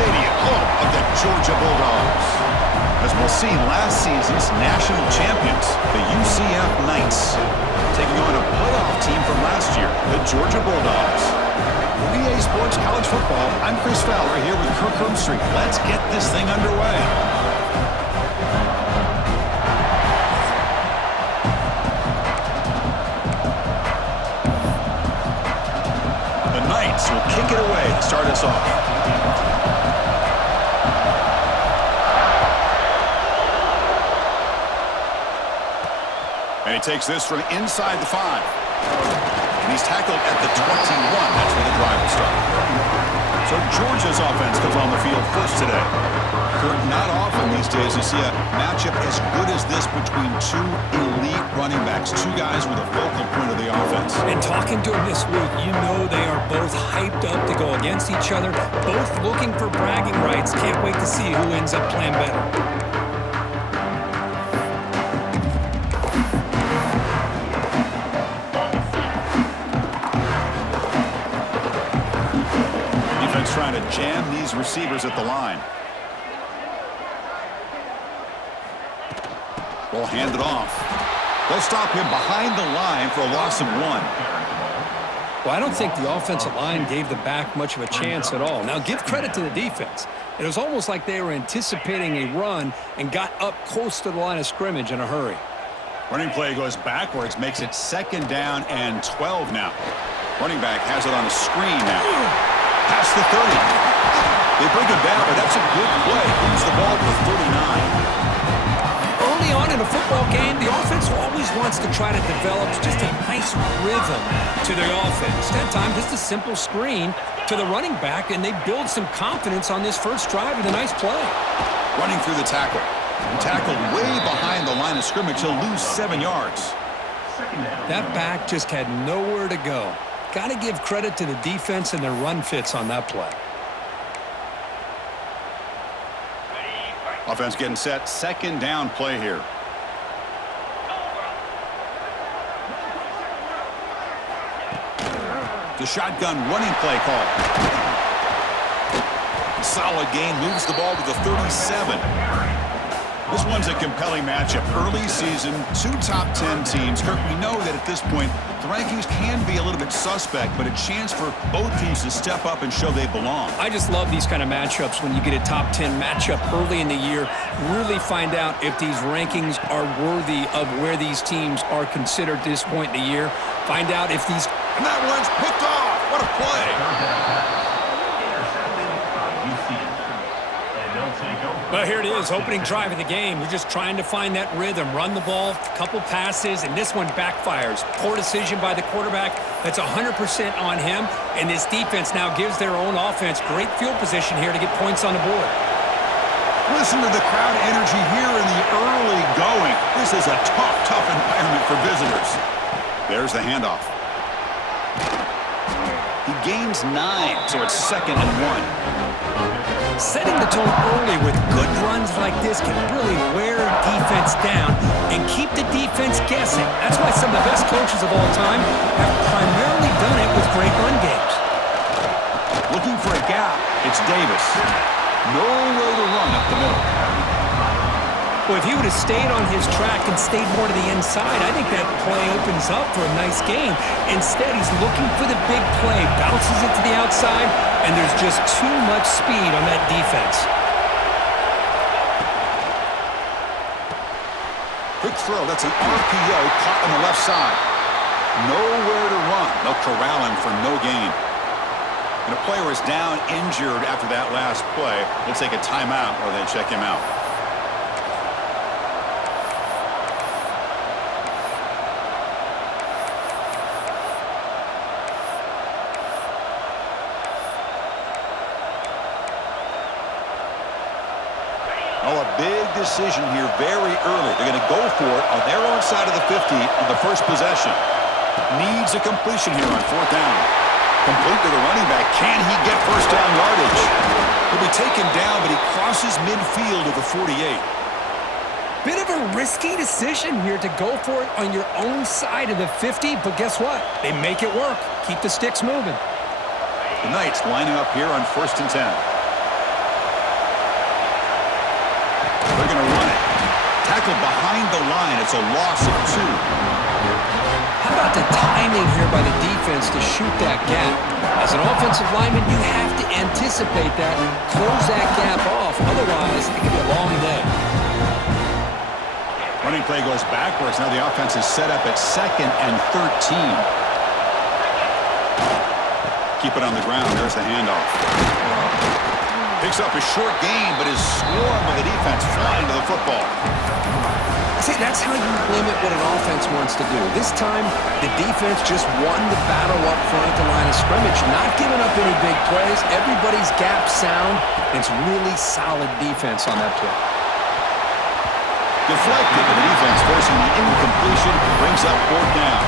Stadium, home of the Georgia Bulldogs. As we'll see, last season's national champions, the UCF Knights, taking on a playoff team from last year, the Georgia Bulldogs. For EA Sports College Football, I'm Chris Fowler here with Kirk Street. Let's get this thing underway. The Knights will kick it away to start us off. And he takes this from inside the 5. And he's tackled at the 21. That's where the drive will start. So Georgia's offense comes on the field first today. Kurt, not often these days you see a matchup as good as this between two elite running backs, two guys with a focal point of the offense. And talking to him this week, you know they are both hyped up to go against each other, both looking for bragging rights. Can't wait to see who ends up playing better. Trying to jam these receivers at the line. We'll hand it off. They'll stop him behind the line for a loss of 1. Well, I don't think the offensive line gave the back much of a chance at all. Now, give credit to the defense. It was almost like they were anticipating a run and got up close to the line of scrimmage in a hurry. Running play goes backwards, makes it 2nd down and 12 now. Running back has it on the screen now. Past the 30. They bring him down, but that's a good play. Moves the ball for 39. Early on in a football game, the offense always wants to try to develop just a nice rhythm to their offense. That time, just a simple screen to the running back, and they build some confidence on this first drive with a nice play. Running through the tackle. Tackled way behind the line of scrimmage. He'll lose 7 yards. That back just had nowhere to go. Got to give credit to the defense and their run fits on that play. Offense getting set. 2nd down play here. The shotgun running play call. Solid gain. Moves the ball to the 37. This one's a compelling matchup. Early season, 2 top 10 teams. Kirk, we know that at this point, the rankings can be a little bit suspect, but a chance for both teams to step up and show they belong. I just love these kind of matchups when you get a top 10 matchup early in the year. Really find out if these rankings are worthy of where these teams are considered at this point in the year. Find out if these... And that one's picked off. What a play. Well, here it is, opening drive of the game. We're just trying to find that rhythm, run the ball, a couple passes, and this one backfires. Poor decision by the quarterback. That's 100% on him, and this defense now gives their own offense great field position here to get points on the board. Listen to the crowd energy here in the early going. This is a tough environment for visitors. There's the handoff. He gains 9, so it's 2nd and 1. Setting the tone early with good runs like this can really wear defense down and keep the defense guessing. That's why some of the best coaches of all time have primarily done it with great run games. Looking for a gap. It's Davis. Nowhere to run up the middle. Well, if he would have stayed on his track and stayed more to the inside, I think that play opens up for a nice gain. Instead, he's looking for the big play, bounces it to the outside, and there's just too much speed on that defense. Quick throw. That's an RPO caught on the left side. Nowhere to run. They'll corral him for no gain. And a player is down injured after that last play. They'll take a timeout or they check him out. Oh, a big decision here very early. They're going to go for it on their own side of the 50 on the first possession. Needs a completion here on 4th down. Complete to the running back. Can he get first down yardage? He'll be taken down, but he crosses midfield of the 48. Bit of a risky decision here to go for it on your own side of the 50, but guess what? They make it work. Keep the sticks moving. The Knights lining up here on 1st and 10. tackled behind the line. It's a loss of 2. How about the timing here by the defense to shoot that gap? As an offensive lineman, you have to anticipate that, close that gap off. Otherwise, it could be a long day. Running play goes backwards. Now the offense is set up at 2nd and 13. Keep it on the ground. There's the handoff. Picks up a short gain, but his swarm of the defense flying to the football. See, that's how you limit what an offense wants to do. This time, the defense just won the battle up front at the line of scrimmage, not giving up any big plays. Everybody's gap sound. It's really solid defense on that play. Deflected, but the defense forcing the incompletion, brings up 4th down.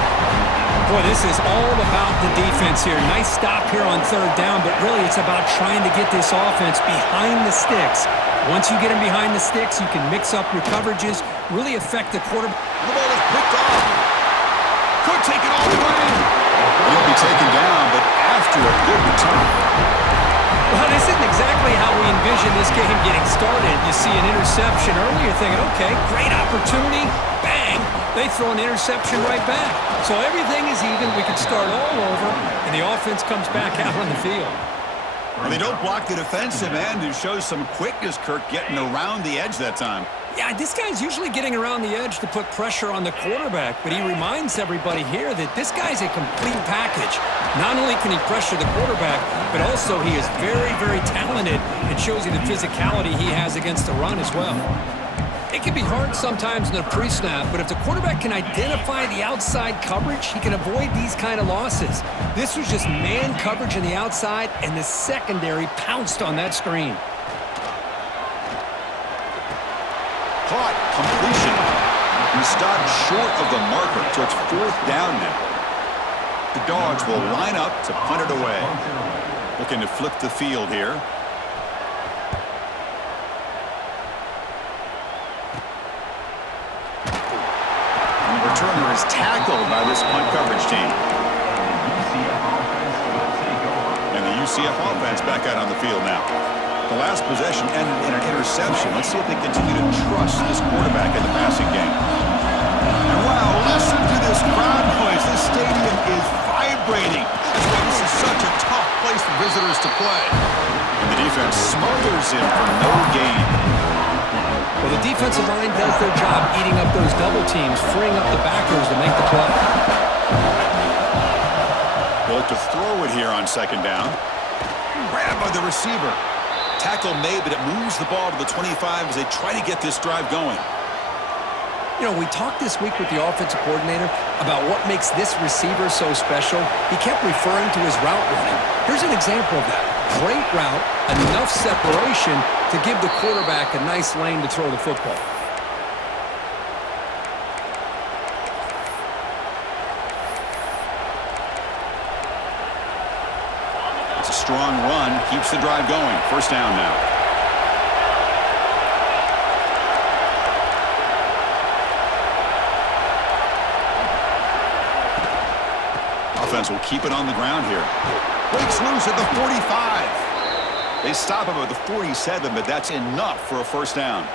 Boy, this is all about the defense here. Nice stop here on 3rd down, but really it's about trying to get this offense behind the sticks. Once you get them behind the sticks, you can mix up your coverages, really affect the quarterback. The ball is picked off. Could take it all the way. He'll be taken down, but after a good return. Well, this isn't exactly how we envision this game getting started. You see an interception early, you're thinking, okay, great opportunity, bang, they throw an interception right back. So everything is even, we can start all over, and the offense comes back out on the field. Well, they don't block the defensive end, who shows some quickness, Kirk, getting around the edge that time. Yeah, this guy's usually getting around the edge to put pressure on the quarterback, but he reminds everybody here that this guy's a complete package. Not only can he pressure the quarterback, but also he is very, very talented. It shows you the physicality he has against the run as well. It can be hard sometimes in the pre-snap, but if the quarterback can identify the outside coverage, he can avoid these kind of losses. This was just man coverage on the outside, and the secondary pounced on that screen. Caught, completion. He stopped short of the marker, so it's 4th down now. The Dogs will line up to punt it away. Looking to flip the field here. And the returner is tackled by this punt coverage team. And the UCF offense back out on the field now. The last possession ended in an interception. Let's see if they continue to trust this quarterback in the passing game. And wow, listen to this crowd noise. This stadium is vibrating. That's why this is such a tough place for visitors to play. And the defense smothers him for no gain. Well, the defensive line does their job eating up those double teams, freeing up the backers to make the play. They'll look to throw it here on 2nd down. Grabbed by the receiver. Tackle made, but it moves the ball to the 25 as they try to get this drive going. You know, we talked this week with the offensive coordinator about what makes this receiver so special. He kept referring to his route running. Here's an example of that. Great route, enough separation to give the quarterback a nice lane to throw the football. It's a strong run, keeps the drive going. 1st down now. Offense will keep it on the ground here. Breaks loose at the 45. They stop him at the 47, but that's enough for a 1st down.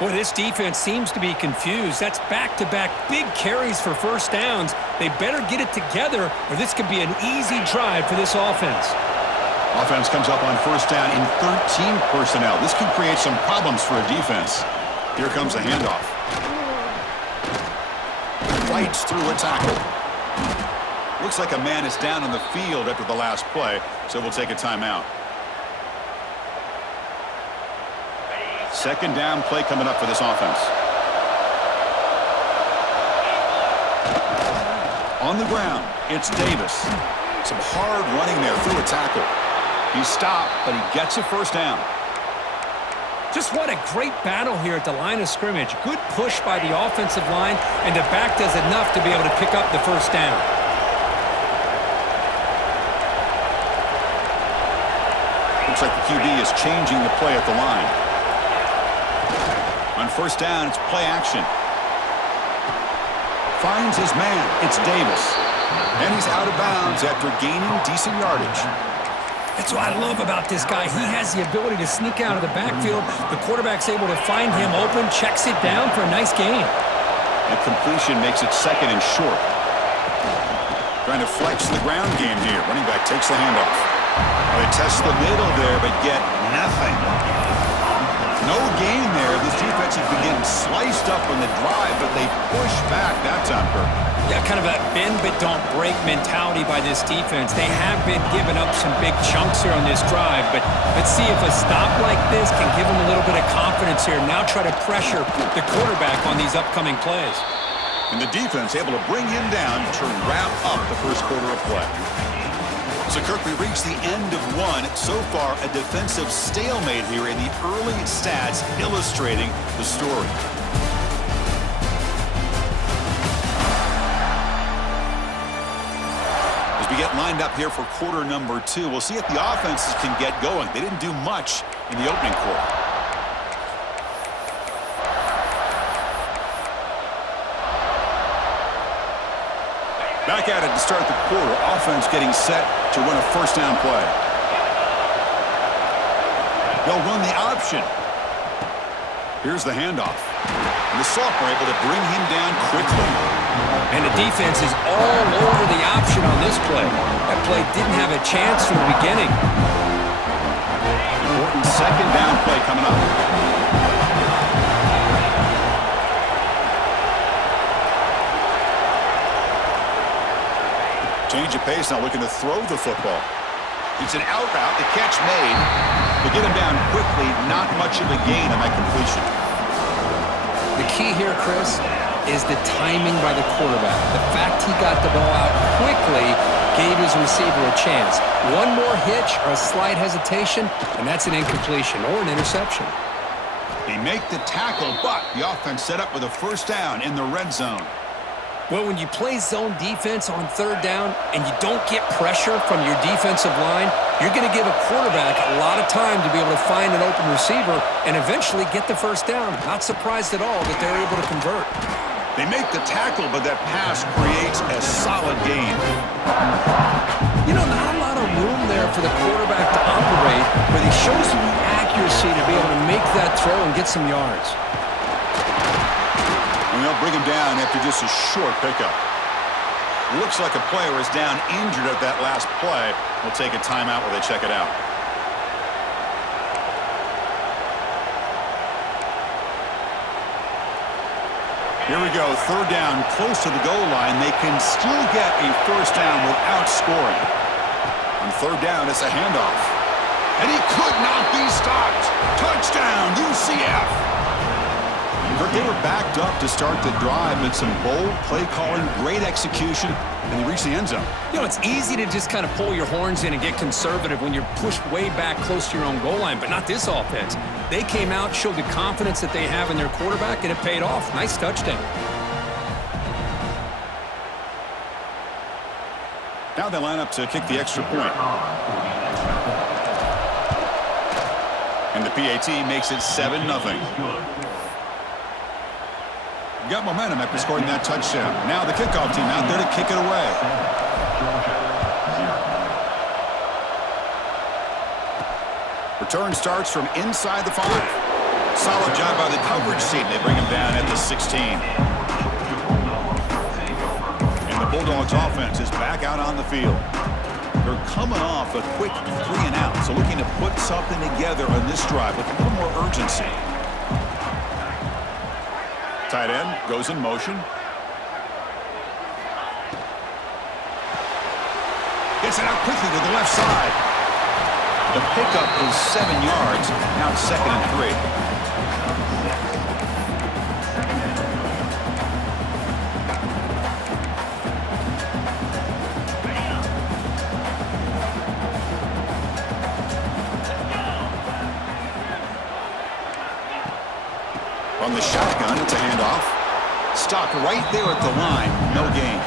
Boy, this defense seems to be confused. That's back-to-back big carries for 1st downs. They better get it together, or this could be an easy drive for this offense. Offense comes up on 1st down in 13 personnel. This can create some problems for a defense. Here comes a handoff. Fights through a tackle. Looks like a man is down on the field after the last play, so we'll take a timeout. 2nd down play coming up for this offense. On the ground, it's Davis. Some hard running there through a tackle. He's stopped, but he gets a 1st down. Just what a great battle here at the line of scrimmage. Good push by the offensive line, and the back does enough to be able to pick up the 1st down. Looks like the QB is changing the play at the line. On 1st down, it's play action. Finds his man. It's Davis. And he's out of bounds after gaining decent yardage. That's what I love about this guy. He has the ability to sneak out of the backfield. The quarterback's able to find him open, checks it down for a nice gain. And completion makes it second and short. Trying to flex the ground game here. Running back takes the handoff. They test the middle there, but get nothing. No gain there. This defense has been getting sliced up on the drive, but they push back that time, Kirk. Yeah, kind of a bend but don't break mentality by this defense. They have been giving up some big chunks here on this drive, but let's see if a stop like this can give them a little bit of confidence here. Now try to pressure the quarterback on these upcoming plays. And the defense able to bring him down to wrap up the first quarter of play. So, Kirk, we reached the end of one. So far, a defensive stalemate here in the early stats illustrating the story. As we get lined up here for quarter number two, we'll see if the offenses can get going. They didn't do much in the opening quarter. Back at it to start the quarter. Offense getting set to run a first down play. They'll run the option. Here's the handoff. And the sophomore able to bring him down quickly. And the defense is all over the option on this play. That play didn't have a chance from the beginning. Important second down play coming up. Change of pace now, looking to throw the football. It's an out route, the catch made. They get him down quickly, not much of a gain on that completion. The key here, Chris, is the timing by the quarterback. The fact he got the ball out quickly gave his receiver a chance. One more hitch or a slight hesitation, and that's an incompletion or an interception. They make the tackle, but the offense set up with a first down in the red zone. Well, when you play zone defense on third down and you don't get pressure from your defensive line, you're going to give a quarterback a lot of time to be able to find an open receiver and eventually get the first down. Not surprised at all that they're able to convert. They make the tackle, but that pass creates a solid gain. You know, not a lot of room there for the quarterback to operate, but he shows you the accuracy to be able to make that throw and get some yards. And they'll bring him down after just a short pickup. Looks like a player is down injured at that last play. We'll take a timeout while they check it out. Here we go, third down, close to the goal line. They can still get a first down without scoring. On third down, it's a handoff. And he could not be stopped. Touchdown, UCF. They were backed up to start the drive, but some bold play calling, great execution, and they reached the end zone. You know, it's easy to just kind of pull your horns in and get conservative when you're pushed way back close to your own goal line, but not this offense. They came out, showed the confidence that they have in their quarterback, and it paid off. Nice touchdown. Now they line up to kick the extra point. And the PAT makes it 7-0. Got momentum after scoring that touchdown. Now the kickoff team out there to kick it away. Return starts from inside the 5. Solid job by the coverage team. They bring him down at the 16. And the Bulldogs offense is back out on the field. They're coming off a quick 3-and-out, so looking to put something together on this drive with a little more urgency. Tight end goes in motion. Gets it out quickly to the left side. The pickup is 7 yards. Now it's 2nd and 3. On the shotgun, it's a handoff. Stopped right there at the line. No gain.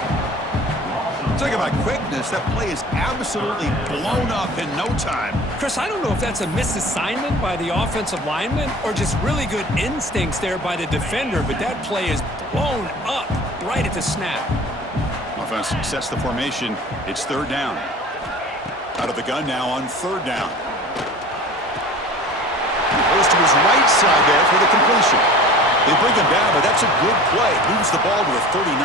Talk about quickness. That play is absolutely blown up in no time. Chris, I don't know if that's a misassignment by the offensive lineman or just really good instincts there by the defender, but that play is blown up right at the snap. Offense sets the formation. It's third down. Out of the gun now on third down. Goes to his right side there for the completion. They bring him down, but that's a good play. Moves the ball to the 39.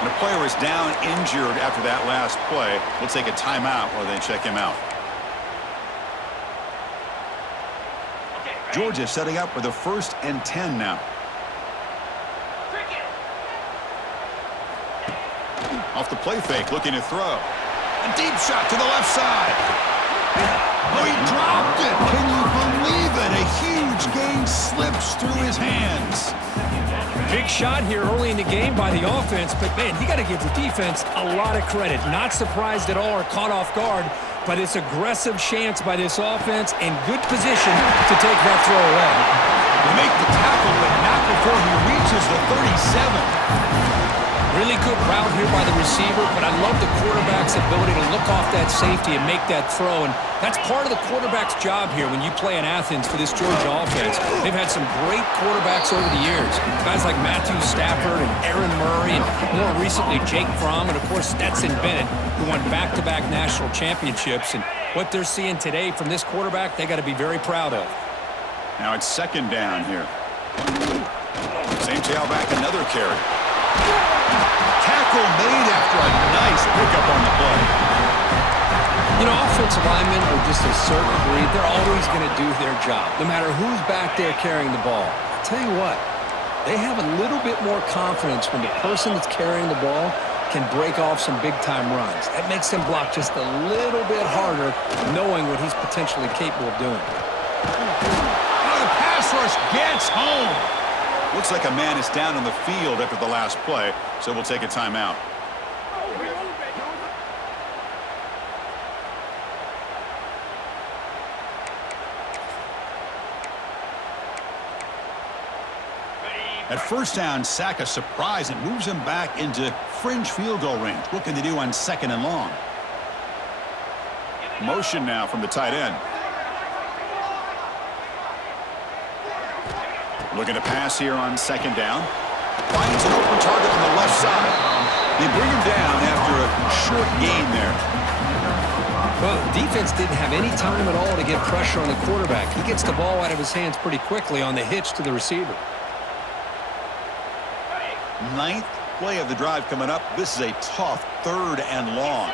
And a player is down injured after that last play. We'll take a timeout while they check him out. Georgia setting up for the 1st and 10 now. Off the play fake, looking to throw. A deep shot to the left side. Oh, he dropped it. Can you believe it? A huge gain slips through his hands. Big shot here early in the game by the offense, but, man, you got to give the defense a lot of credit. Not surprised at all or caught off guard, but it's aggressive chance by this offense and good position to take that throw away. They make the tackle, but not before he reaches the 37. Really good route here by the receiver, but I love the quarterback's ability to look off that safety and make that throw, and that's part of the quarterback's job here when you play in Athens for this Georgia offense. They've had some great quarterbacks over the years, guys like Matthew Stafford and Aaron Murray, and more recently Jake Fromm, and of course Stetson Bennett, who won back-to-back national championships, and what they're seeing today from this quarterback, they got to be very proud of. Now it's 2nd down here. Same tailback, another carry. Tackle made after a nice pickup on the play. You know, offensive linemen are just a certain breed. They're always going to do their job, no matter who's back there carrying the ball. I'll tell you what, they have a little bit more confidence when the person that's carrying the ball can break off some big-time runs. That makes them block just a little bit harder, knowing what he's potentially capable of doing. Oh, the pass rush gets home. Looks like a man is down on the field after the last play, so we'll take a timeout. At 1st down, sack a surprise. It moves him back into fringe field goal range. What can they do on 2nd and long? Motion now from the tight end. Looking to pass here on 2nd down. Finds an open target on the left side. They bring him down after a short gain there. Well, the defense didn't have any time at all to get pressure on the quarterback. He gets the ball out of his hands pretty quickly on the hitch to the receiver. 9th play of the drive coming up. This is a tough 3rd and long.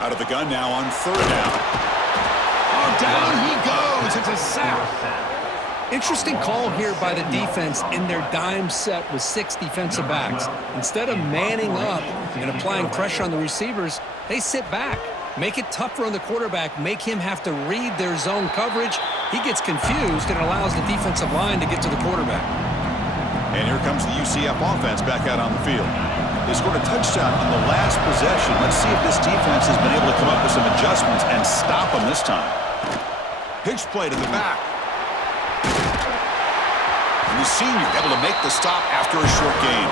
Out of the gun now on 3rd down. Oh, down he goes. It's a sack. Interesting call here by the defense in their dime set with 6 defensive backs. Instead of manning up and applying pressure on the receivers, they sit back, make it tougher on the quarterback, make him have to read their zone coverage. He gets confused and allows the defensive line to get to the quarterback. And here comes the UCF offense back out on the field. They scored a touchdown on the last possession. Let's see if this defense has been able to come up with some adjustments and stop them this time. Pitch play to the back. And the senior able to make the stop after a short gain.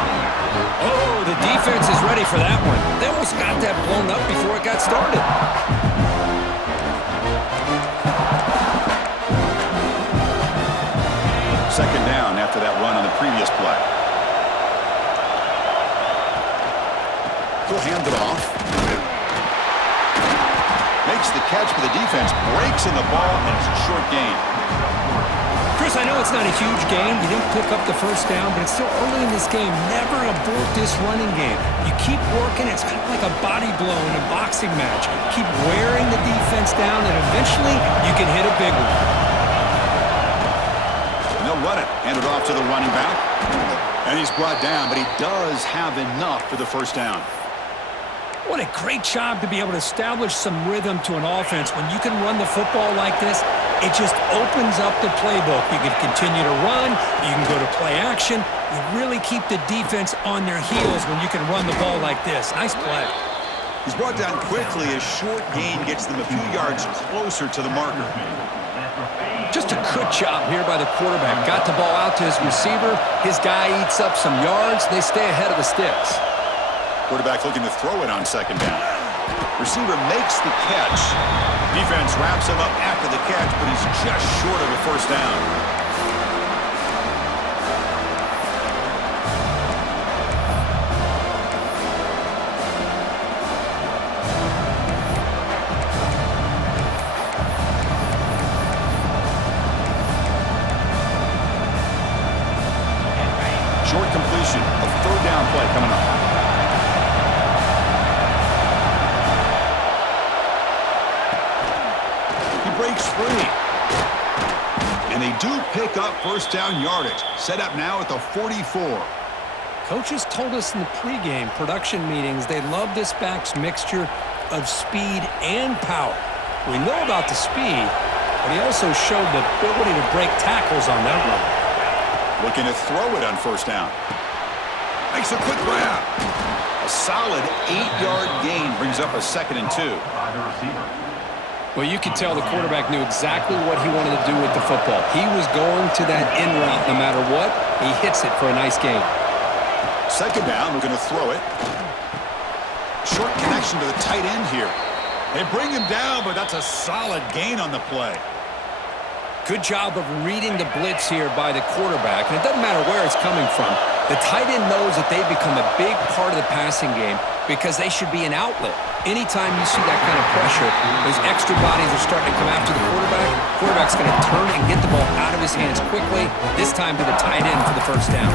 Oh, the defense is ready for that one. They almost got that blown up before it got started. 2nd down after that run on the previous play. He'll hand it off. Makes the catch for the defense. Breaks in the ball, and it's a short gain. Chris, I know it's not a huge gain. You didn't pick up the 1st down, but it's still early in this game. Never abort this running game. You keep working. It's kind of like a body blow in a boxing match. Keep wearing the defense down, and eventually you can hit a big one. They'll run it. Hand it off to the running back. And he's brought down, but he does have enough for the 1st down. What a great job to be able to establish some rhythm to an offense. When you can run the football like this, it just opens up the playbook. You can continue to run. You can go to play action. You really keep the defense on their heels when you can run the ball like this. Nice play. He's brought down quickly. A short gain gets them a few yards closer to the marker. Just a good job here by the quarterback. Got the ball out to his receiver. His guy eats up some yards. They stay ahead of the sticks. Quarterback looking to throw it on 2nd down. Receiver makes the catch. Defense wraps him up after the catch, but he's just short of a 1st down. down play coming up. He breaks free. And they do pick up first down yardage. Set up now at the 44. Coaches told us in the pregame production meetings they love this back's mixture of speed and power. We know about the speed, but he also showed the ability to break tackles on that run. Looking to throw it on first down. Makes a quick grab. A solid 8-yard gain brings up a 2nd and 2. Well, you could tell the quarterback knew exactly what he wanted to do with the football. He was going to that in route no matter what. He hits it for a nice gain. 2nd down, we're going to throw it. Short connection to the tight end here. They bring him down, but that's a solid gain on the play. Good job of reading the blitz here by the quarterback. And it doesn't matter where it's coming from. The tight end knows that they've become a big part of the passing game because they should be an outlet. Anytime you see that kind of pressure, those extra bodies are starting to come after the quarterback. Quarterback's going to turn and get the ball out of his hands quickly, this time to the tight end for the first down.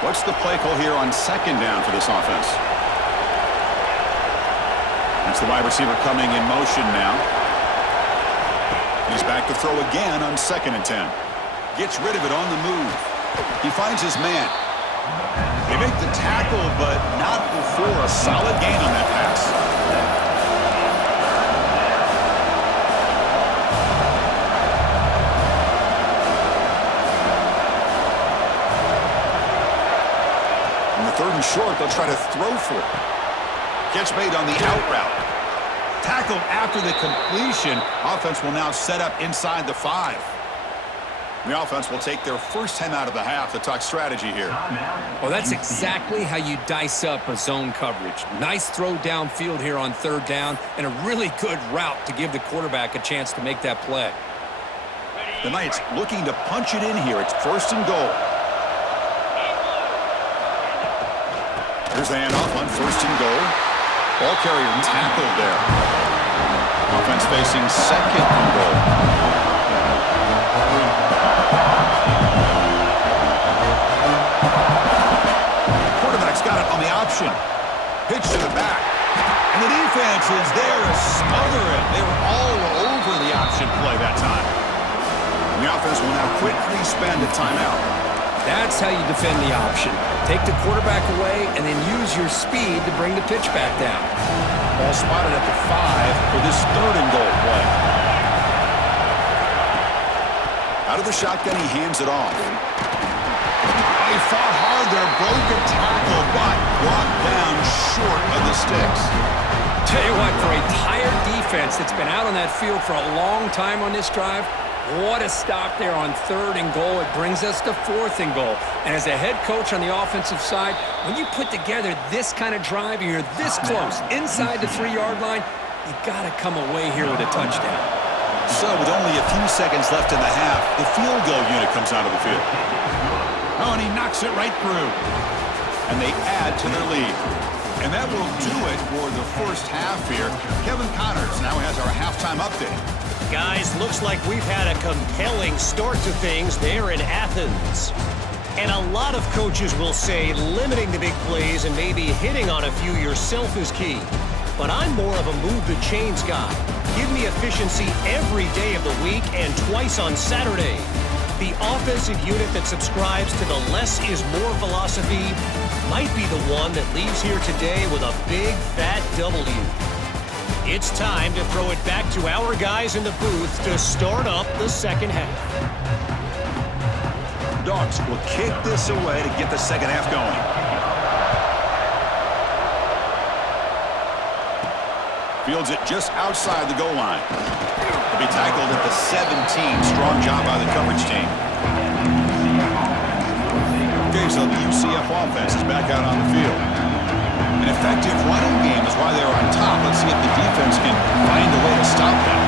What's the play call here on 2nd down for this offense? That's the wide receiver coming in motion now. He's back to throw again on 2nd and 10. Gets rid of it on the move. He finds his man. They make the tackle, but not before a solid gain on that pass. On the 3rd and short, they'll try to throw for it. Catch made on the out route. Tackled after the completion. Offense will now set up inside the 5. The offense will take their first 10 out of the half to talk strategy here. Well, that's exactly how you dice up a zone coverage. Nice throw downfield here on 3rd down, and a really good route to give the quarterback a chance to make that play. The Knights looking to punch it in here. It's 1st and goal. Here's the handoff on 1st and goal. Ball carrier tackled there. Offense facing 2nd and goal. Quarterback's got it on the option. Pitch to the back. And the defense is there to smother it. They were all over the option play that time. And the offense will now quickly spend a timeout. That's how you defend the option. Take the quarterback away and then use your speed to bring the pitch back down. Ball spotted at the 5 for this 3rd and goal play. Out of the shotgun, he hands it off. He fought hard there, broke a tackle, but brought down short of the sticks. Tell you what, for a tired defense that's been out on that field for a long time on this drive, what a stop there on 3rd and goal. It brings us to 4th and goal. And as a head coach on the offensive side, when you put together this kind of drive and you're this close inside the 3-yard line, you got to come away here with a touchdown. So with only a few seconds left in the half, the field goal unit comes out of the field. Oh, and he knocks it right through. And they add to their lead. And that will do it for the first half here. Kevin Connors now has our halftime update. Guys, looks like we've had a compelling start to things there in Athens. And a lot of coaches will say limiting the big plays and maybe hitting on a few yourself is key. But I'm more of a move the chains guy. Give me efficiency every day of the week and twice on Saturday. The offensive unit that subscribes to the less is more philosophy might be the one that leaves here today with a big fat W. It's time to throw it back to our guys in the booth to start up the second half. Dogs will kick this away to get the second half going. Fields it just outside the goal line. He'll be tackled at the 17. Strong job by the coverage team. Okay, so the UCF offense is back out on the field. An effective running game is why they're on top. Let's see if the defense can find a way to stop that.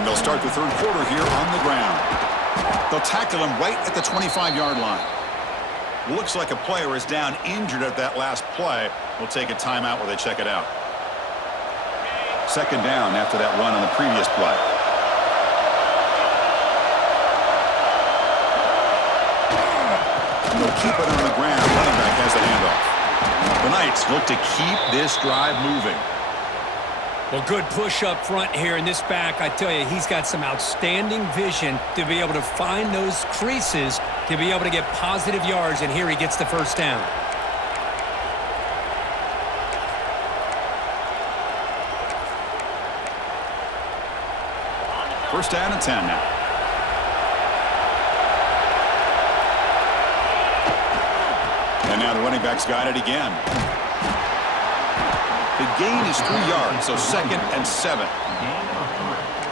And they'll start the 3rd quarter here on the ground. They'll tackle him right at the 25-yard line. Looks like a player is down injured at that last play. We'll take a timeout while they check it out. Second down after that run on the previous play. They'll keep it on the ground. Running back has the handoff. The Knights look to keep this drive moving. Well, good push up front here in this back. I tell you, he's got some outstanding vision to be able to find those creases to be able to get positive yards, and here he gets the first down. First down and 10 now. And now the running back's got it again. The gain is 3 yards, so 2nd and 7.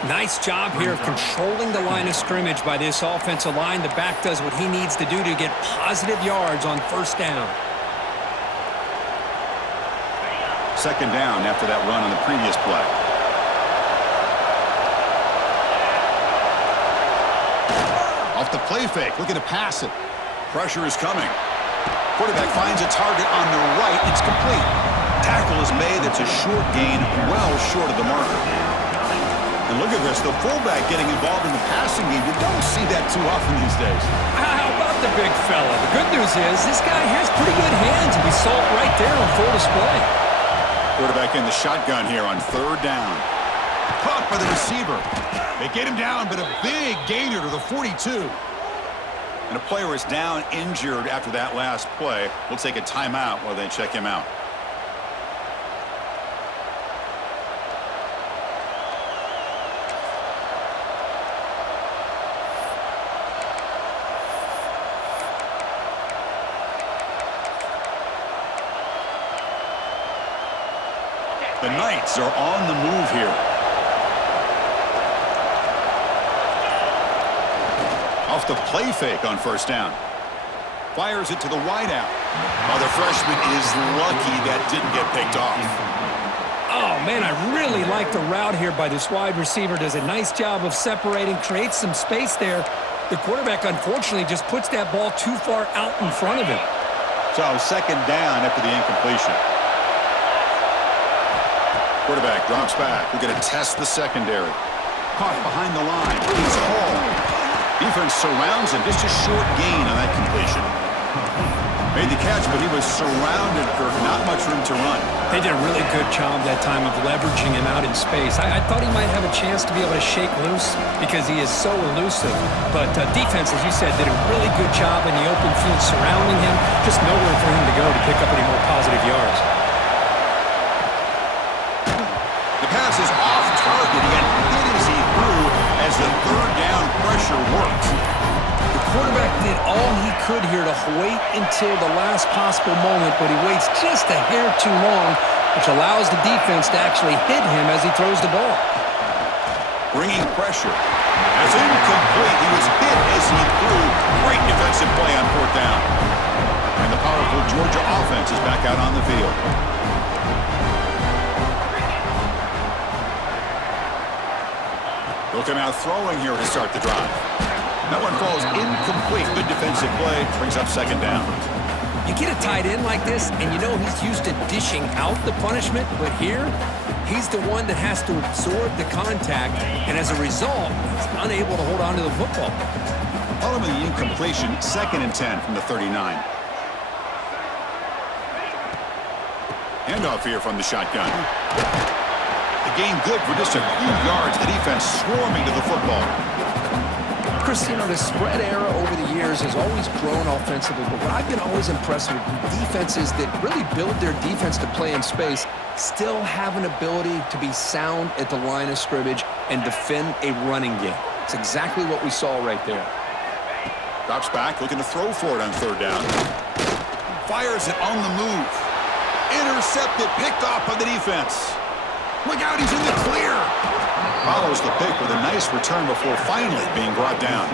Nice job here of controlling the line of scrimmage by this offensive line. The back does what he needs to do to get positive yards on first down. Second down after that run on the previous play. Off the play fake, looking to pass it. Pressure is coming. Quarterback finds a target on the right. It's complete. Tackle is made. It's a short gain, well short of the marker. And look at this, the fullback getting involved in the passing game. You don't see that too often these days. How about the big fella? The good news is this guy has pretty good hands, and we saw it right there on full display. Quarterback in the shotgun here on third down. Caught by the receiver. They get him down, but a big gainer to the 42. And a player is down injured after that last play. We'll take a timeout while they check him out. The Knights are on the move here. Off the play fake on first down. Fires it to the wideout. Oh, the freshman is lucky that didn't get picked off. Oh, man, I really like the route here by this wide receiver. Does a nice job of separating, creates some space there. The quarterback, unfortunately, just puts that ball too far out in front of him. So, second down after the incompletion. Quarterback drops back. We're going to test the secondary. Caught behind the line. He's hauled. Defense surrounds him. Just a short gain on that completion. Made the catch, but he was surrounded, Kirk. Not much room to run. They did a really good job that time of leveraging him out in space. I thought he might have a chance to be able to shake loose because he is so elusive. But defense, as you said, did a really good job in the open field surrounding him. Just nowhere for him to go to pick up any more positive yards. The pass is off target. He got hit as he threw as the third down pressure worked. The quarterback did all he could here to wait until the last possible moment, but he waits just a hair too long, which allows the defense to actually hit him as he throws the ball. Bringing pressure. As incomplete, he was hit as he threw. Great defensive play on fourth down. And the powerful Georgia offense is back out on the field. They'll come out throwing here to start the drive. That one falls incomplete. Good defensive play. Brings up second down. You get a tight end like this, and you know he's used to dishing out the punishment, but here, he's the one that has to absorb the contact, and as a result, he's unable to hold on to the football. Following the incompletion, 2nd and 10 from the 39. Handoff here from the shotgun. The gain good for just a few yards. The defense swarming to the football. Chris, you know, the spread era over the years has always grown offensively, but what I've been always impressed with defenses that really build their defense to play in space still have an ability to be sound at the line of scrimmage and defend a running game. It's exactly what we saw right there. Drops back, looking to throw for it on third down. Fires it on the move. Intercepted, picked off by the defense. Look out, he's in the clear. Follows the pick with a nice return before finally being brought down.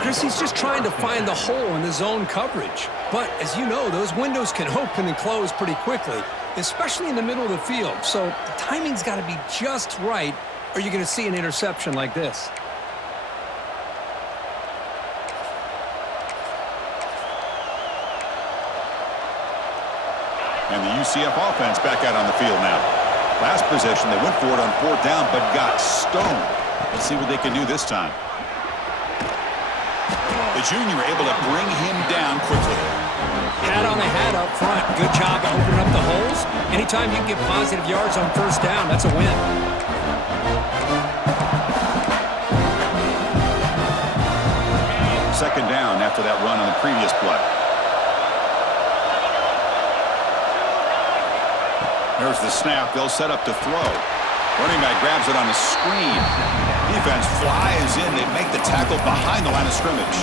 Chris, he's just trying to find the hole in the zone coverage. But as you know, those windows can open and close pretty quickly, especially in the middle of the field. So the timing's got to be just right, or you're going to see an interception like this. And the UCF offense back out on the field now. Last possession, they went for it on 4th down, but got stoned. Let's see what they can do this time. The junior able to bring him down quickly. Hat on the hat up front. Good job of opening up the holes. Anytime you can get positive yards on 1st down, that's a win. Second down after that run on the previous play. There's the snap. They'll set up to throw. Running back grabs it on a screen. Defense flies in. They make the tackle behind the line of scrimmage.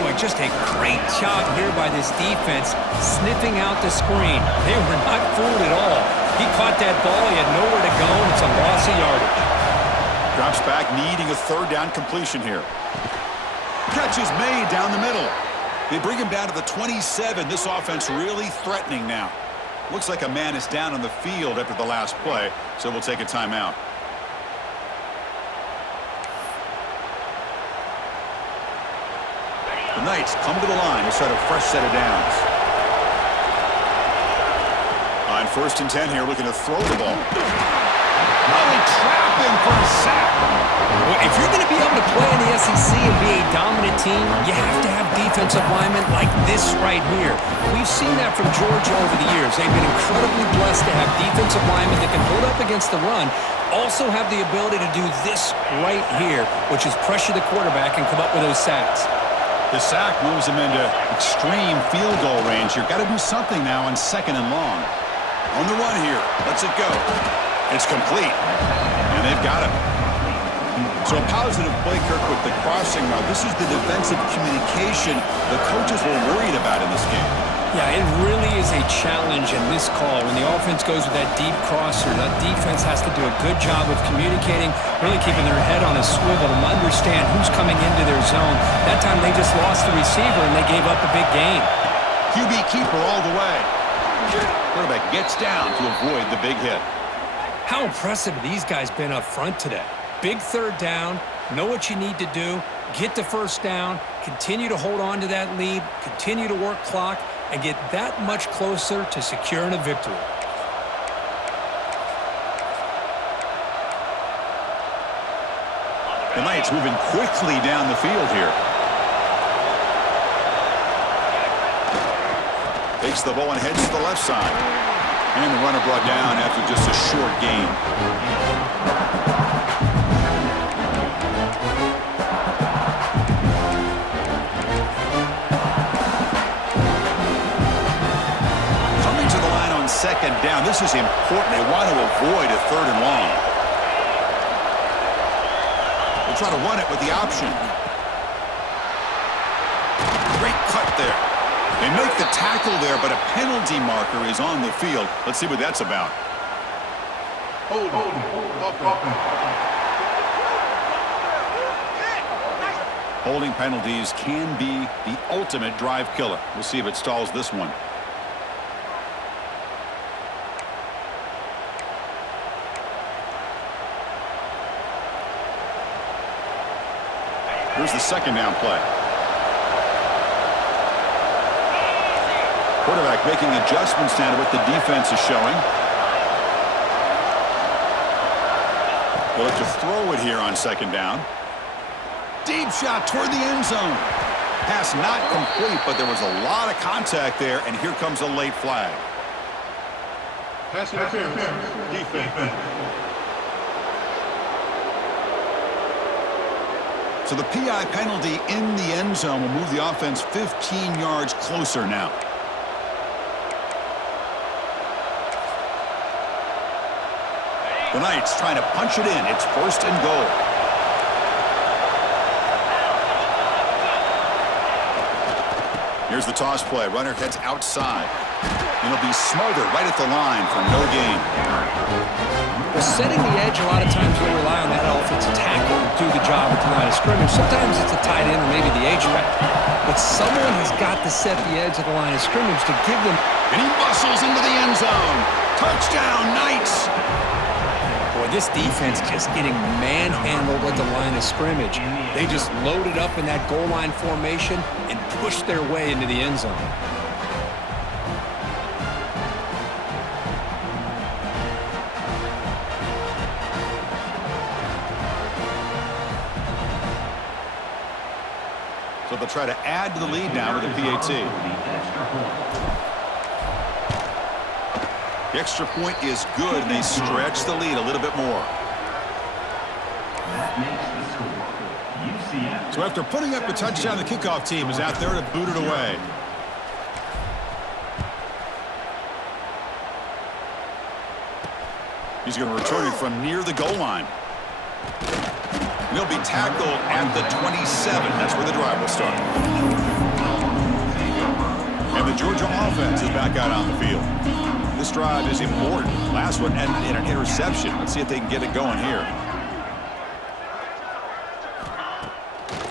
Boy, just a great job here by this defense, sniffing out the screen. They were not fooled at all. He caught that ball. He had nowhere to go, and it's a loss of yardage. Drops back, needing a 3rd down completion here. Catch is made down the middle. They bring him down to the 27. This offense really threatening now. Looks like a man is down on the field after the last play, so we'll take a timeout. The Knights come to the line to start a fresh set of downs. On 1st and 10 here, looking to throw the ball. Oh, they trap him for a sack. Well, if you're going to be able to play in the SEC and be a dominant team, you have to have defensive linemen like this right here. We've seen that from Georgia over the years. They've been incredibly blessed to have defensive linemen that can hold up against the run, also have the ability to do this right here, which is pressure the quarterback and come up with those sacks. The sack moves him into extreme field goal range. You've got to do something now on 2nd and long. On the run here. Lets it go. It's complete. And they've got him. So a positive play, Kirk, with the crossing route. This is the defensive communication the coaches were worried about in this game. Yeah, it really is a challenge in this call. When the offense goes with that deep crosser, that defense has to do a good job of communicating, really keeping their head on a swivel and understand who's coming into their zone. That time they just lost the receiver and they gave up a big gain. QB keeper all the way. Quarterback gets down to avoid the big hit. How impressive have these guys been up front today? Big 3rd down, know what you need to do, get the 1st down, continue to hold on to that lead, continue to work clock, and get that much closer to securing a victory. The Knights moving quickly down the field here. Takes the ball and heads to the left side. And the runner brought down after just a short gain. Coming to the line on 2nd down. This is important. They want to avoid a 3rd and long. They'll try to run it with the option. Great cut there. They make the tackle there, but a penalty marker is on the field. Let's see what that's about. Holding penalties can be the ultimate drive killer. We'll see if it stalls this one. Here's the 2nd down play. Quarterback making adjustments now to what the defense is showing. They'll look to throw it here on 2nd down. Deep shot toward the end zone. Pass not complete, but there was a lot of contact there, and here comes a late flag. Pass interference. Defense. So the PI penalty in the end zone will move the offense 15 yards closer now. The Knights trying to punch it in. It's 1st and goal. Here's the toss play. Runner heads outside. And he'll be smothered right at the line for no gain. Well, setting the edge, a lot of times we'll rely on that offensive tackle to do the job at the line of scrimmage. Sometimes it's a tight end or maybe the H-back. But someone has got to set the edge of the line of scrimmage to give them... And he muscles into the end zone. Touchdown, Knights! Boy, this defense just getting manhandled at the line of scrimmage. They just loaded up in that goal line formation and pushed their way into the end zone. but they'll try to add to the lead now with a PAT. The extra point is good, and they stretch the lead a little bit more. So after putting up a touchdown, the kickoff team is out there to boot it away. He's going to return it from near the goal line. And he'll be tackled at the 27. That's where the drive will start. And the Georgia offense is back out on the field. This drive is important. Last one ended in an interception. Let's see if they can get it going here.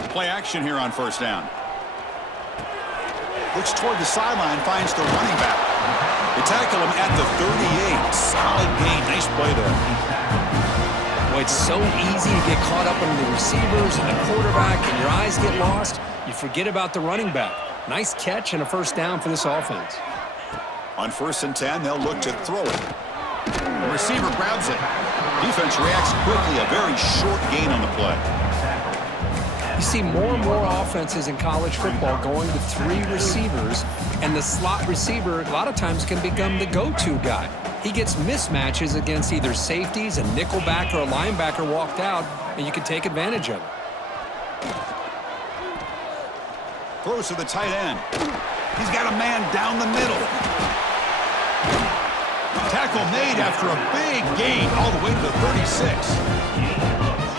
Play action here on first down. Looks toward the sideline, finds the running back. They tackle him at the 38. Solid gain. Nice play there. Well, it's so easy to get caught up in the receivers and the quarterback, and your eyes get lost. You forget about the running back. Nice catch and a first down for this offense. On 1st and 10, they'll look to throw it. The receiver grabs it. Defense reacts quickly. A very short gain on the play. You see more and more offenses in college football going to 3 receivers, and the slot receiver a lot of times can become the go-to guy. He gets mismatches against either safeties, a nickelback, or a linebacker walked out, and you can take advantage of it. Throws to the tight end. He's got a man down the middle. Tackle made after a big gain all the way to the 36.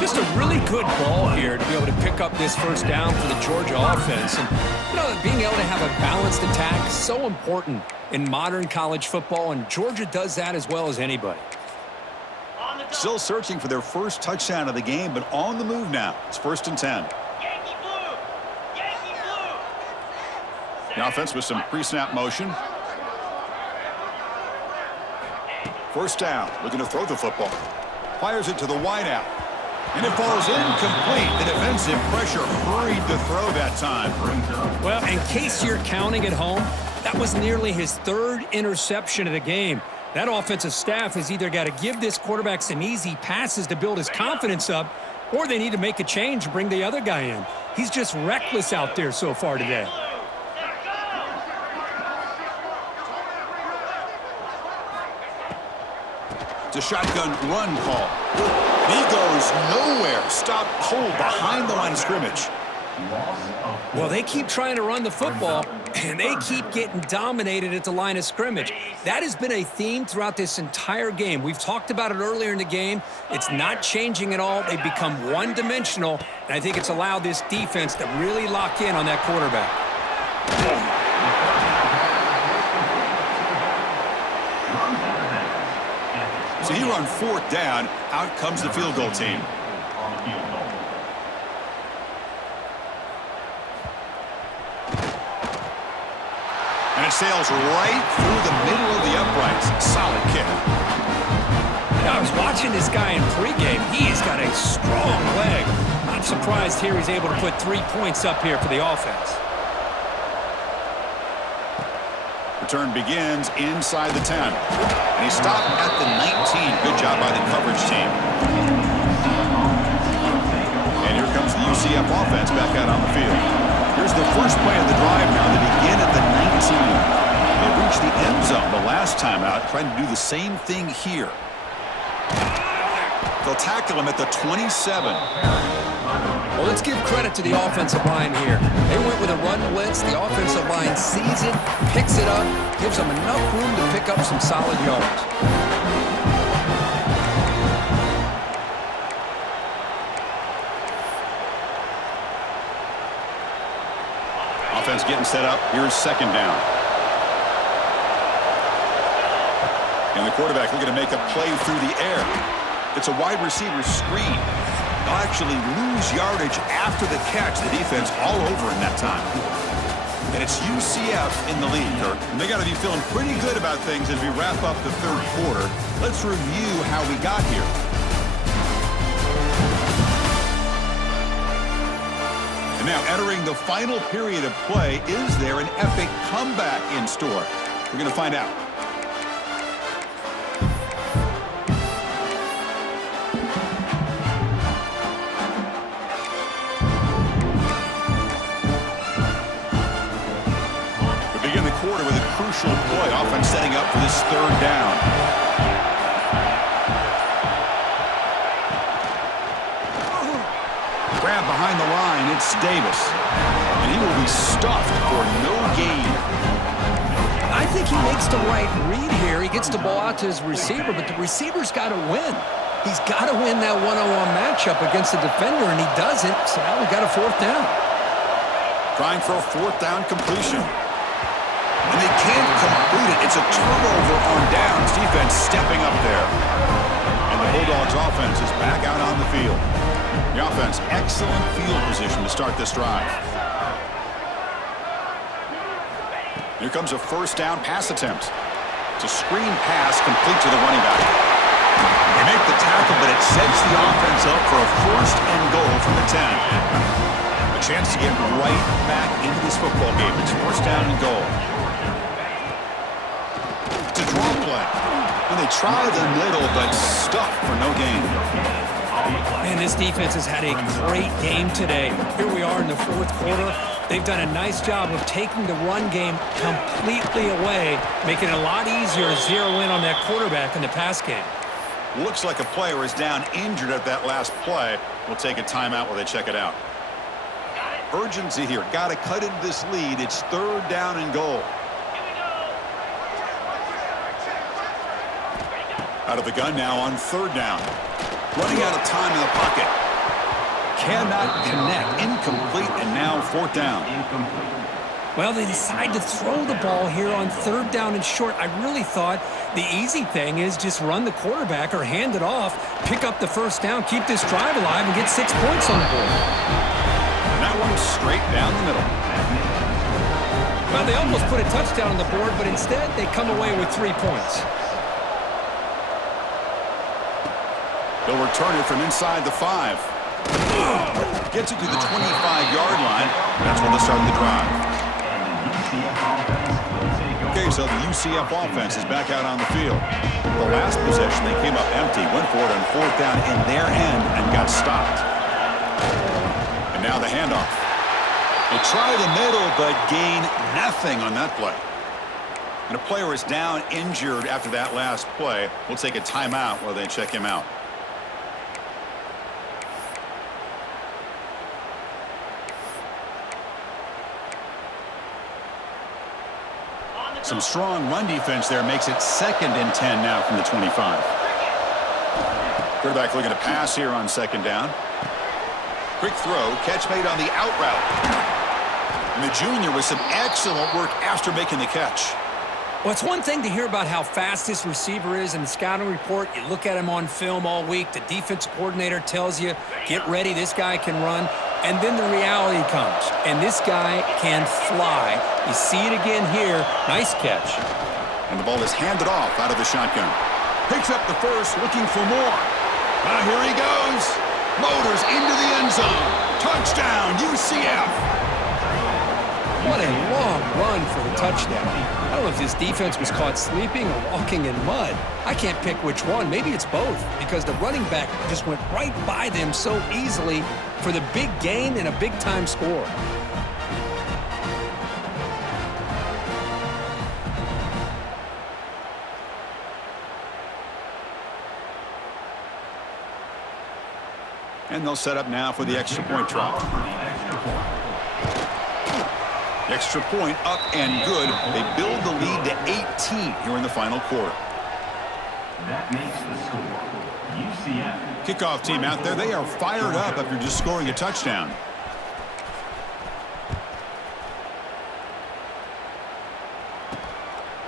Just a really good ball here to be able to pick up this first down for the Georgia offense. And, you know, being able to have a balanced attack is so important in modern college football, and Georgia does that as well as anybody. Still searching for their first touchdown of the game, but on the move now. It's 1st and 10. The offense with some pre-snap motion. First down, looking to throw the football. Fires it to the wideout. And it falls incomplete. The defensive pressure hurried to throw that time. Well, in case you're counting at home, that was nearly his 3rd interception of the game. That offensive staff has either got to give this quarterback some easy passes to build his confidence up, or they need to make a change and bring the other guy in. He's just reckless out there so far today. It's a shotgun run call. And he goes nowhere. Stopped cold behind the line of scrimmage. Well, they keep trying to run the football, and they keep getting dominated at the line of scrimmage. That has been a theme throughout this entire game. We've talked about it earlier in the game. It's not changing at all. They've become one-dimensional, and I think it's allowed this defense to really lock in on that quarterback. So he runs 4th down. Out comes the field goal team. And it sails right through the middle of the uprights. Solid kick. Now, I was watching this guy in pregame. He's got a strong leg. Not surprised here he's able to put 3 points up here for the offense. Return begins inside the 10. And he stopped at the 19. Good job by the coverage team. And here comes the UCF offense back out on the field. Here's the first play of the drive now. They begin at the 19. They reached the end zone the last time out, trying to do the same thing here. They'll tackle him at the 27. Well, let's give credit to the offensive line here. They went with a run blitz. The offensive line sees it, picks it up, gives them enough room to pick up some solid yards. Offense getting set up. Here's 2nd down. And the quarterback looking to make a play through the air. It's a wide receiver screen. They'll actually lose yardage after the catch. The defense all over in that time. And it's UCF in the lead, Kirk. And they got to be feeling pretty good about things as we wrap up the 3rd quarter. Let's review how we got here. And now entering the final period of play, is there an epic comeback in store? We're going to find out. crucial play. Offense setting up for this third down. Grab behind the line. It's Davis. And he will be stuffed for no gain. I think he makes the right read here. He gets the ball out to his receiver, but the receiver's got to win. He's got to win that one-on-one matchup against the defender, and he doesn't. So now we've got a fourth down. Trying for a fourth down completion. And they can't complete it. It's a turnover on downs. Defense stepping up there. And the Bulldogs offense is back out on the field. The offense, excellent field position to start this drive. Here comes a first down pass attempt. It's a screen pass complete to the running back. They make the tackle, but it sets the offense up for a first and goal from the 10. A chance to get right back into this football game. It's first down and goal. It's a draw play. And they try the middle, but stuffed for no gain. Man, this defense has had a great game today. Here we are in the fourth quarter. They've done a nice job of taking the run game completely away, making it a lot easier to zero in on that quarterback in the pass game. Looks like a player is down injured at that last play. We'll take a timeout while they check it out. Urgency here. Got to cut into this lead. It's third down and goal. Out of the gun now on third down. Running out of time in the pocket. Cannot connect. Incomplete, and now fourth down. Well, they decide to throw the ball here on third down and short. I really thought the easy thing is just run the quarterback or hand it off, pick up the first down, keep this drive alive, and get 6 points on the board. And that one's straight down the middle. Well, they almost put a touchdown on the board, but instead they come away with 3 points. They'll return it from inside the 5. Gets it to the 25-yard line. That's when they'll start the drive. Okay, so the UCF offense is back out on the field. The last possession, they came up empty, went for it on fourth down in their end and got stopped. And now the handoff. They try the middle, but gain nothing on that play. And a player is down injured after that last play. We'll take a timeout while they check him out. Some strong run defense there makes it 2nd and 10 now from the 25. Quarterback looking to pass here on second down. Quick throw, catch made on the out route. And the junior with some excellent work after making the catch. Well, it's one thing to hear about how fast this receiver is in the scouting report. You look at him on film all week. The defensive coordinator tells you, get ready, this guy can run. And then the reality comes, and this guy can fly. You see it again here. Nice catch. And the ball is handed off out of the shotgun. Picks up the first, looking for more. Here he goes. Motors into the end zone. Touchdown, UCF. What a long run for the touchdown. I don't know if this defense was caught sleeping or walking in mud. I can't pick which one. Maybe it's both, because the running back just went right by them so easily for the big gain and a big-time score. And they'll set up now for the extra point try. Extra point up and good. They build the lead to 18 here in the final quarter. That makes the score UCF. Kickoff team out there. They are fired up after just scoring a touchdown.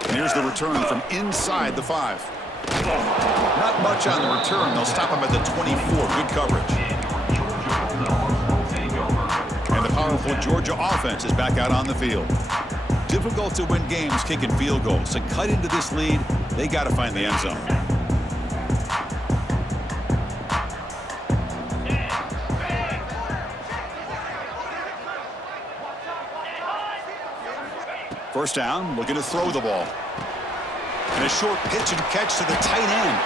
And here's the return from inside the 5. Not much on the return. They'll stop him at the 24. Good coverage. And the powerful Georgia offense is back out on the field. Difficult to win games kicking field goals. To cut into this lead, they got to find the end zone. First down, looking to throw the ball. And a short pitch and catch to the tight end.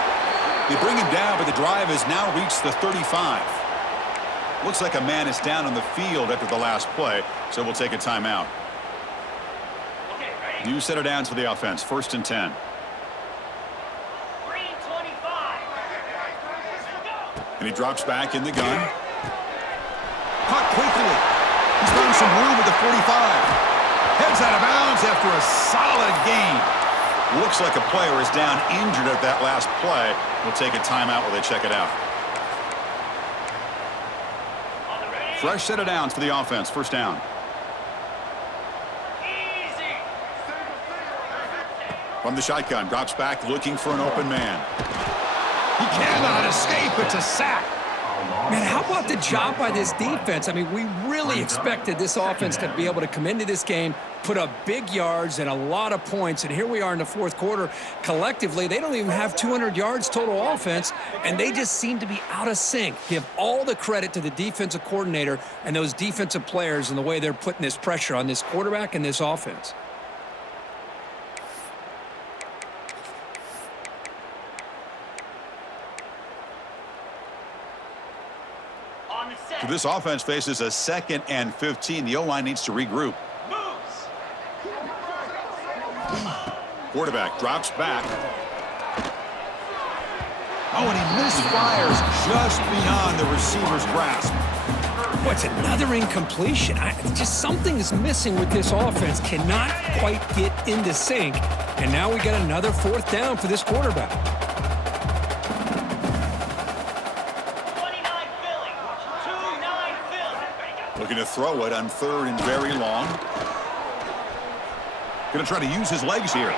They bring him down, but the drive has now reached the 35. Looks like a man is down on the field after the last play, so we'll take a timeout. New set of downs for the offense. 1st and 10. And he drops back in the gun. Caught quickly. He's found some room at the 45. Heads out of bounds after a solid gain. Looks like a player is down injured at that last play. We'll take a timeout while they check it out. Fresh set of downs for the offense. 1st down. From the shotgun, drops back looking for an open man. He cannot escape. It's a sack. Man, how about the job by this defense? I mean, we really expected this offense to be able to come into this game, put up big yards and a lot of points, and here we are in the 4th quarter. Collectively, they don't even have 200 yards total offense, and they just seem to be out of sync. Give all the credit to the defensive coordinator and those defensive players and the way they're putting this pressure on this quarterback and this offense. So this offense faces a 2nd and 15. The O-line needs to regroup. Quarterback drops back. Oh, and he misfires just beyond the receiver's grasp. What's another incompletion? Just something is missing with this offense. Cannot quite get into sync. And now we got another 4th down for this quarterback. Looking to throw it on 3rd and very long. Going to try to use his legs here.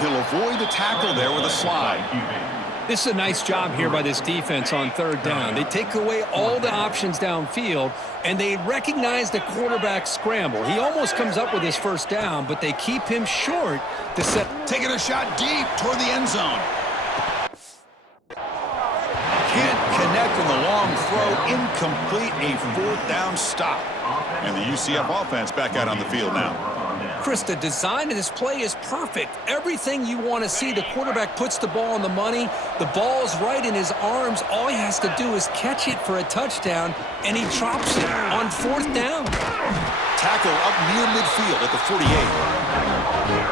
He'll avoid the tackle there with a slide. This is a nice job here by this defense on 3rd down. They take away all the options downfield, and they recognize the quarterback scramble. He almost comes up with his 1st down, but they keep him short to set. Taking a shot deep toward the end zone. Can't connect on the long throw. Incomplete. A 4th down stop. And the UCF offense back out on the field now. Chris, the design of this play is perfect. Everything you want to see. The quarterback puts the ball on the money. The ball's right in his arms. All he has to do is catch it for a touchdown, and he drops it on 4th down. Tackle up near midfield at the 48.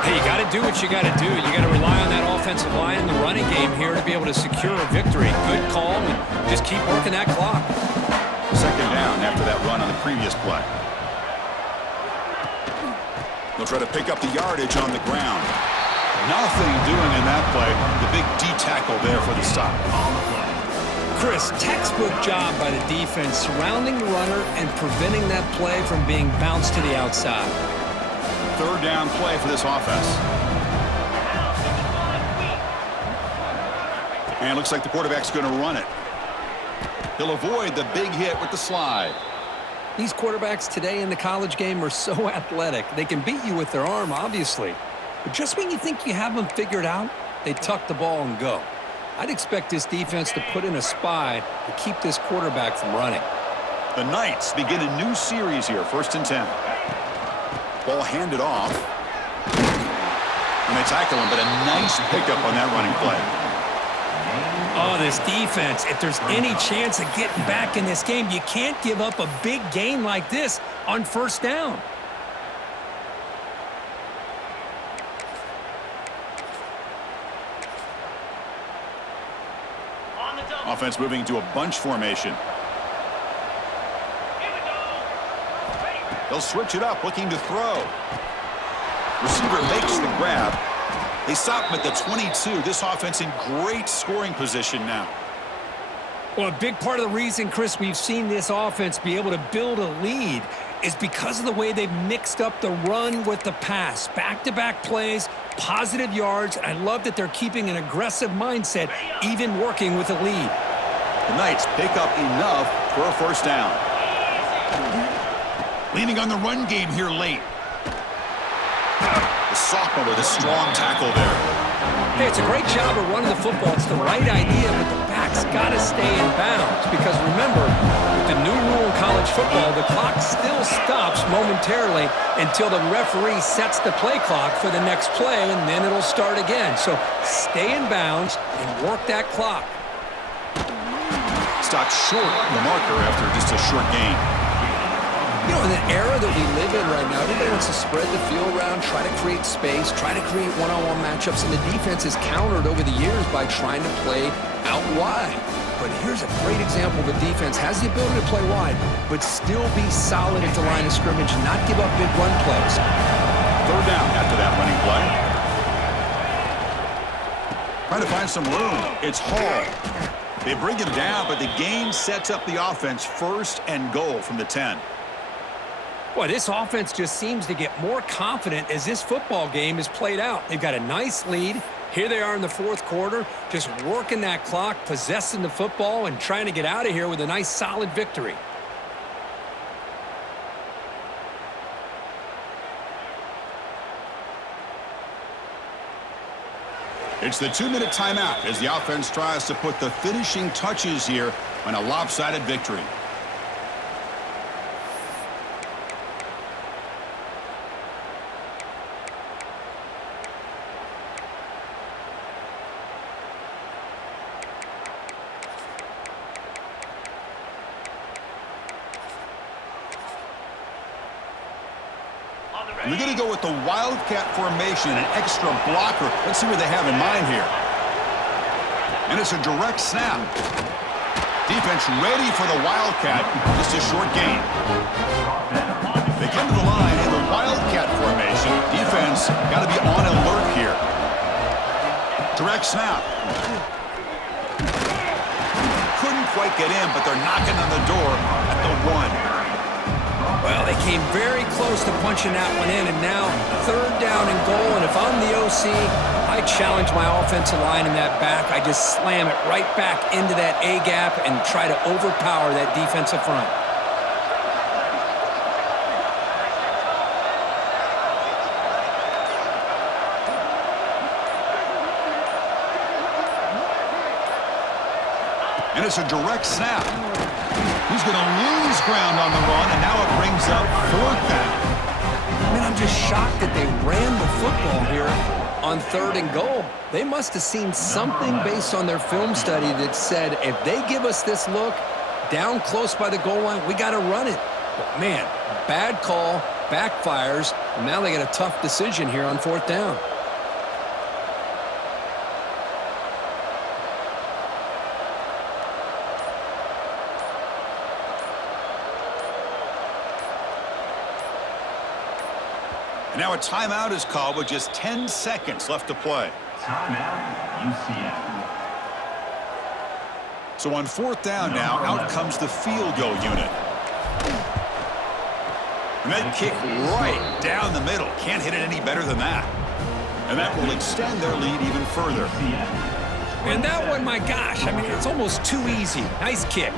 Hey, you got to do what you got to do. You got to rely on that offensive line in the running game here to be able to secure a victory. Good call, and just keep working that clock. 2nd down after that run on the previous play. They'll try to pick up the yardage on the ground. Nothing doing in that play. The big D tackle there for the stop. Chris, textbook job by the defense surrounding the runner and preventing that play from being bounced to the outside. 3rd down play for this offense. And it looks like the quarterback's going to run it. He'll avoid the big hit with the slide. These quarterbacks today in the college game are so athletic. They can beat you with their arm, obviously. But just when you think you have them figured out, they tuck the ball and go. I'd expect this defense to put in a spy to keep this quarterback from running. The Knights begin a new series here. 1st and 10. Ball handed off. And they tackle him, but a nice pickup on that running play. Oh, this defense, if there's any chance of getting back in this game, you can't give up a big gain like this on 1st down. Offense moving into a bunch formation. They'll switch it up, looking to throw. Receiver makes the grab. They stop him at the 22. This offense in great scoring position now. Well, a big part of the reason, Chris, we've seen this offense be able to build a lead is because of the way they've mixed up the run with the pass. Back-to-back plays, positive yards. I love that they're keeping an aggressive mindset, even working with a lead. The Knights pick up enough for a 1st down. Leaning on the run game here late. The sophomore with a strong tackle there. Hey, it's a great job of running the football. It's the right idea, but the back's got to stay in bounds. Because remember, with the new rule in college football, the clock still stops momentarily until the referee sets the play clock for the next play, and then it'll start again. So stay in bounds and work that clock. Stopped short of the marker after just a short gain. You know, in the era that we live in right now, everybody wants to spread the field around, try to create space, try to create one-on-one matchups, and the defense is countered over the years by trying to play out wide. But here's a great example of a defense has the ability to play wide, but still be solid at the line of scrimmage and not give up big run plays. Third down after that running play. Trying to find some room. It's Hall. They bring him down, but the gain sets up the offense first and goal from the 10. Boy, this offense just seems to get more confident as this football game is played out. They've got a nice lead. Here they are in the fourth quarter, just working that clock, possessing the football, and trying to get out of here with a nice, solid victory. It's the 2-minute timeout as the offense tries to put the finishing touches here on a lopsided victory. They're going to go with the Wildcat formation, an extra blocker. Let's see what they have in mind here. And it's a direct snap. Defense ready for the Wildcat. Just a short gain. They come to the line in the Wildcat formation. Defense got to be on alert here. Direct snap. Couldn't quite get in, but they're knocking on the door at the 1. Well, they came very close to punching that one in, and now third down and goal. And if I'm the OC, I challenge my offensive line in that back. I just slam it right back into that A-gap and try to overpower that defensive front. And it's a direct snap. He's going to lose ground on the run, and now it brings up fourth down. I mean, I'm just shocked that they ran the football here on third and goal. They must have seen something based on their film study that said, if they give us this look down close by the goal line, we got to run it. But, man, bad call, backfires, and now they got a tough decision here on fourth down. And now a timeout is called with just 10 seconds left to play. Timeout, UCF. So on fourth down now, out comes the field goal unit. And that kick right down the middle. Can't hit it any better than that. And that will extend their lead even further. And that one, my gosh, I mean, it's almost too easy. Nice kick.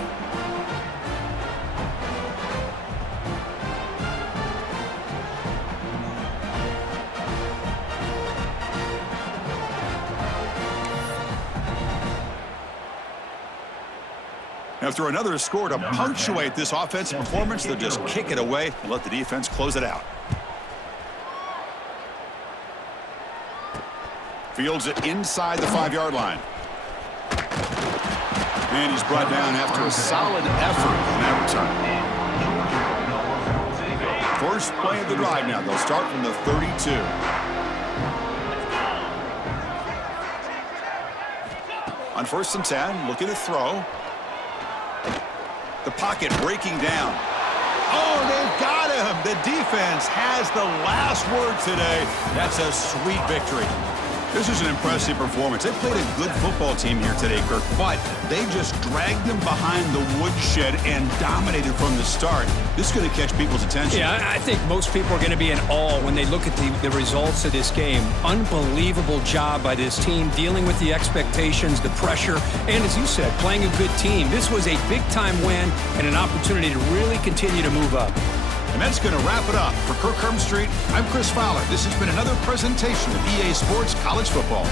After another score to punctuate this offensive performance, they'll just kick it away and let the defense close it out. Fields it inside the 5-yard line. And he's brought down after a solid effort on that return. First play of the drive now. They'll start from the 32. On 1st and 10, looking to throw. The pocket breaking down. Oh, they've got him. The defense has the last word today. That's a sweet victory. This is an impressive performance. They played a good football team here today, Kirk, but they just dragged them behind the woodshed and dominated from the start. This is going to catch people's attention. Yeah, I think most people are going to be in awe when they look at the results of this game. Unbelievable job by this team dealing with the expectations, the pressure, and as you said, playing a good team. This was a big-time win and an opportunity to really continue to move up. And that's going to wrap it up. For Kirk Street, I'm Chris Fowler. This has been another presentation of EA Sports College Football.